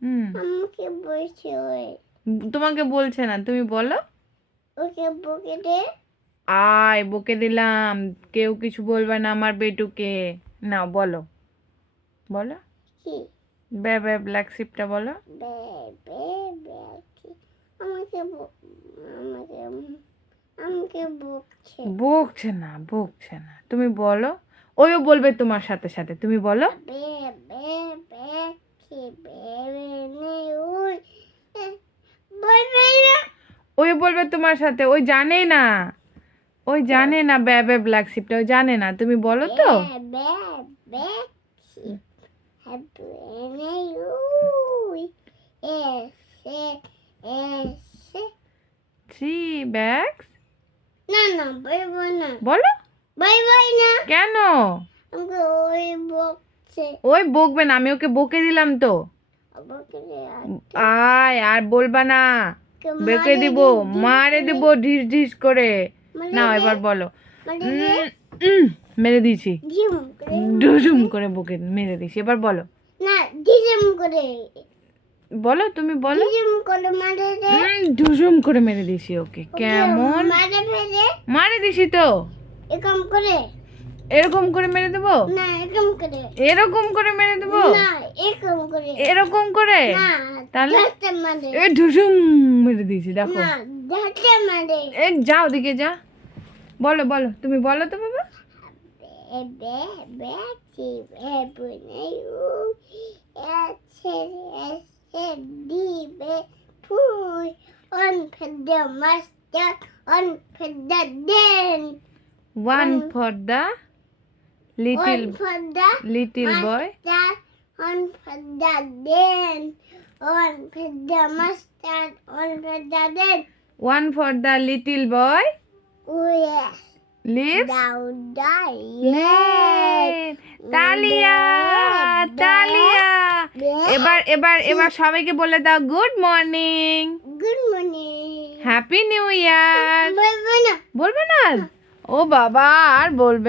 হুম আমাকে বলছে ওই তোমাকে বলছে না, তুমি বলো। ওকে বকে দে। আয় বকে দিলাম, কেউ কিছু বলবে না আমার বেটুকে। না বলো, বলো কি বে বে ব্ল্যাক শিপটা বলো। বে বে বে কি আমাকে আমাকে আমাকে বকছে। বকছে না, বকছে না, তুমি বলো। ওইও বলবে তোমার সাথে সাথে, তুমি বলো। বে বে বে কি বে বে নেই ওই বলবে না। ওইও বলবে তোমার সাথে, ওই জানে না, ওই জানে না বে বে ব্ল্যাক শিপটা, ওই জানে না, তুমি বলো তো। বে বে কি হবে নেই ওই এসে এসে থ্রি ব্যাগস। না না বলবো না বলো। বলবো না। কেন? আমাকে ওই বকছে। ওই বকবে না, আমি ওকে বকে দিলাম তো। আমাকে আয় আর বলবা না, বেঁকে দিব, মারে দিব ঢিস ঢিস করে। না এবার বলো। মেরে দিয়েছি, ঝিম করে ডুজুম করে বকে মেরে দিয়েছি, এবার বলো। না ঝিম করে বলো, তুমি বলো। ঝিম করে মারে দে। ডুজুম করে মেরে দিয়েছি ওকে। কেমন মারে ফেলে মারে দিছি তো। এরকম করে এরকম করে মেরে দেবো, না এরকম করে এরকম করে মেরে দেবো, না এরকম করে এরকম করে। না তাহলে ঝাঁটা মারে এ ঢুসুম মেরে দিয়েছি, দেখো। না ঝাঁটা মারে এ যাও দিকে যা, বলো বলো, তুমি বলো তো বাবা। বে বে বে কি বে বনে উ এসে এসে দিবে full on for the master on for the dame one for the little on for the little boy. mustard, on for the den, on for the mustard, on for the den. One for the little boy Oh yes, lives down the lane. তালিয়া তালিয়া। এবার এবার এবার সবাইকে বলে দাও good morning, Good morning. Happy new year. Bye bye. বলবে না? ও বাবা আর বলবে